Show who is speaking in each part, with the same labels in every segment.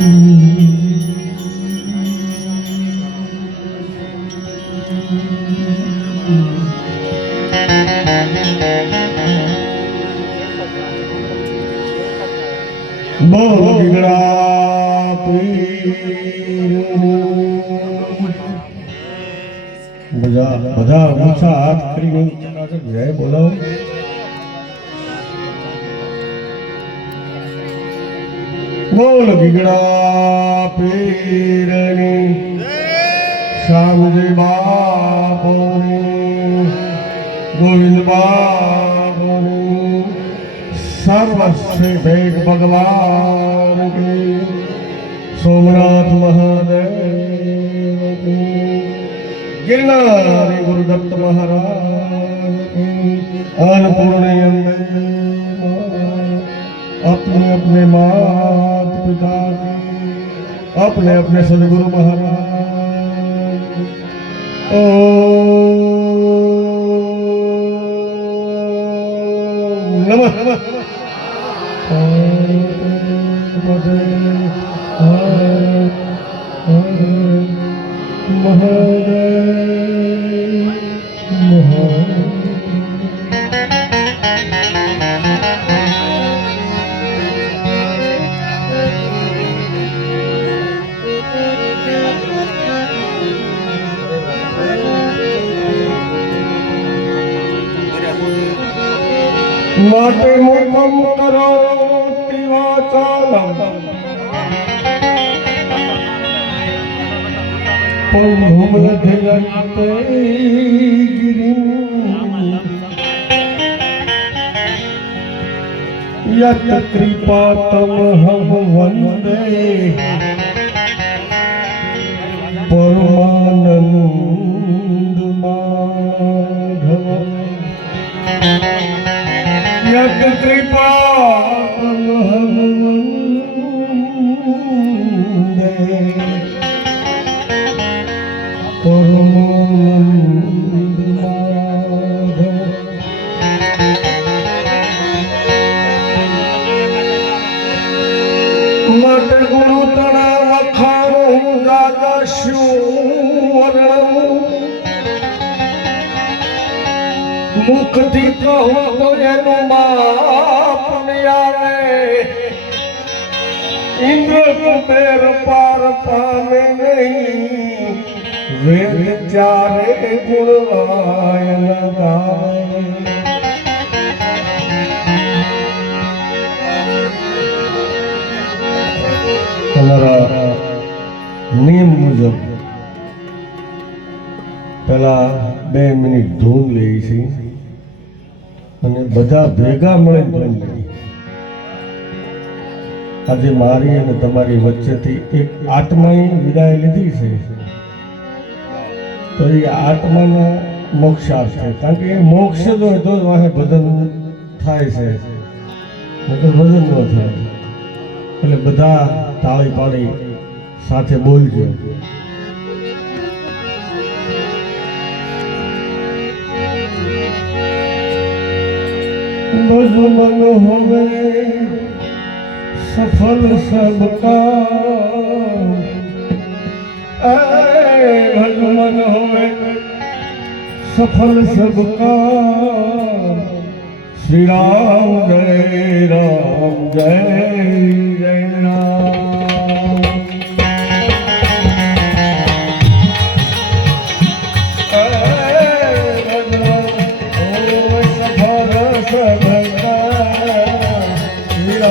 Speaker 1: Mm-hmm. હાથ કરીને જય બોલાવો બોલ ગીગડા પીરની શ્યામજી બાપુની ગોવિંદ બાપુની સર્વશ્રી ભેગ ભગવાન કી સોમનાથ મહાદેવ કી गिरनारी गुरुदत्त महाराज अन्नपूर्णयम अपने अपने मात पिता अपने अपने सदगुरु महाराज ओ नमः नमः महादेव માટે મુખમ કરો તીવા ચાલમ. પંભુમ ધયંતે ગિરિમ યત કૃપા તમ હમ પરમાનંદ. મુખથી કહો તો એનું માપ આવે ઇન્દ્ર કુબેર પાર પામે નહીં. વેદ ચારે ગુણવાય ગાય. તમારા નિયમ મુજબ પેલા બે મિનિટ ધૂન લઈ છે. અને બધા ભેગા મળે ધૂન લઈ આજે મારી અને તમારી વચ્ચેથી એક આત્માએ વિદાય લીધી છે. તો એ આત્માનો મોક્ષાર્થ છે. કારણ કે એ મોક્ષ જ હોય તો વાહે ભજન થાય છે. નકર ભજન ન થાય. એટલે બધા તાળી પાડી સાથે બોલજો. ભજન હોવે સફલ સબકા ભજન હોવે સફલ સબકા શ્રી રામ જય રામ જય.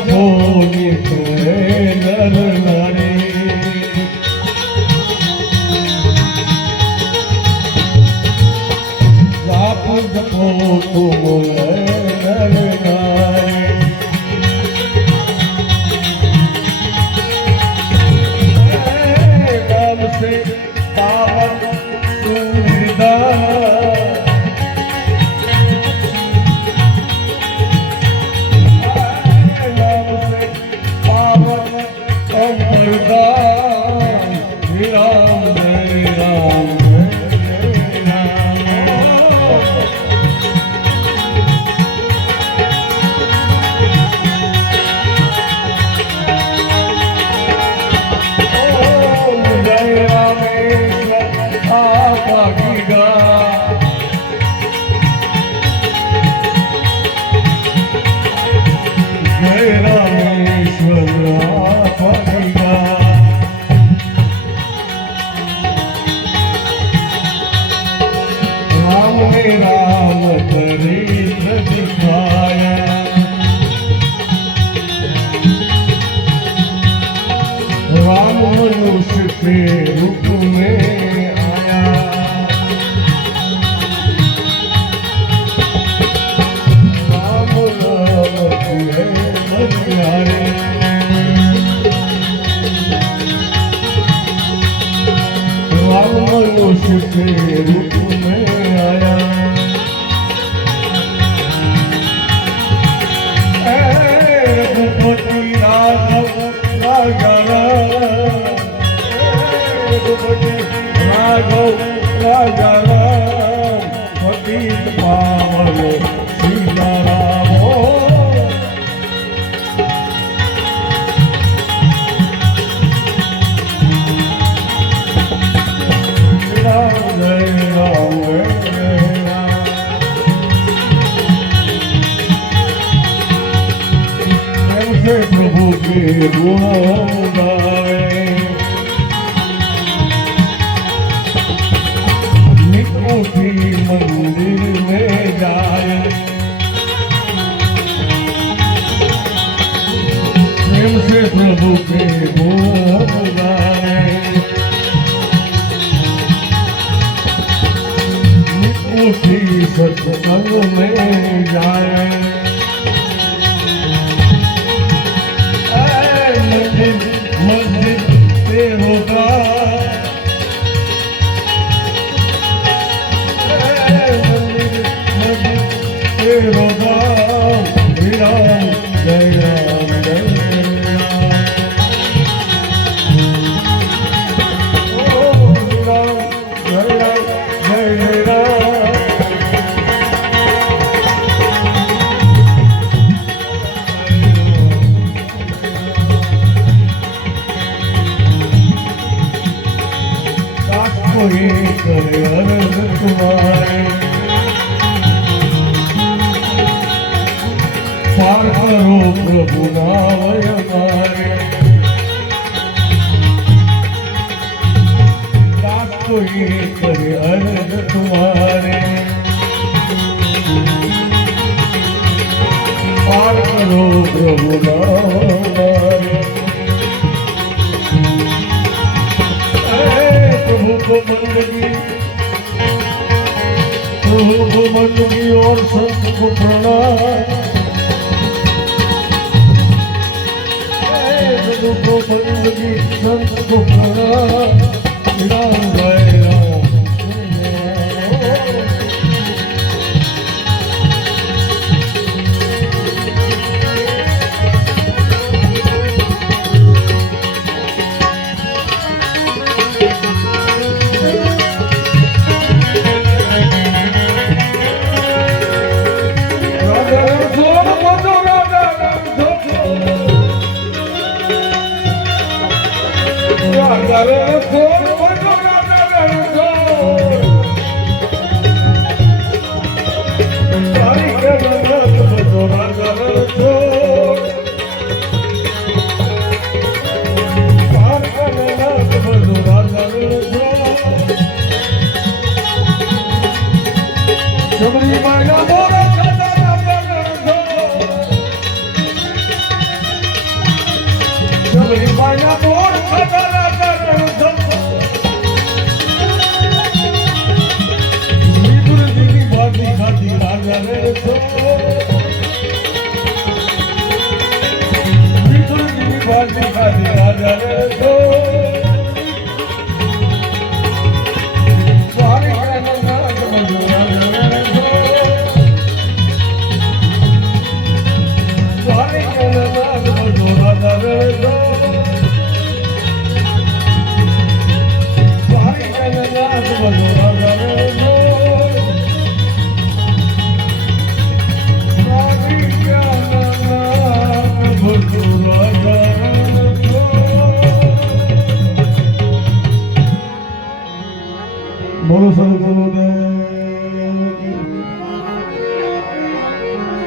Speaker 1: Oh home. સુમણે રાઘવ રાજા રામ પતિત પાવનો સીતારામો. રામ જય રામ. પ્રભુ કે ગુણો દુખે ઉઠી સત્સંગ મેં જાય મંદિર મંદિર તેરો કા મંદિર મંદિર તેરો કા વિરામ જય રામ કોઈ કરે અરજ તમારે પાર કરો પ્રભુના વય મારે કોઈ કરે અરજ તમારે પાર કરો પ્રભુના प्रभु को बंदगी प्रभु को बंदगी और संत को प्रणाम प्रभु को बंदगी संत को प्रणाम Agora eu vou Hare Hare Hare Hare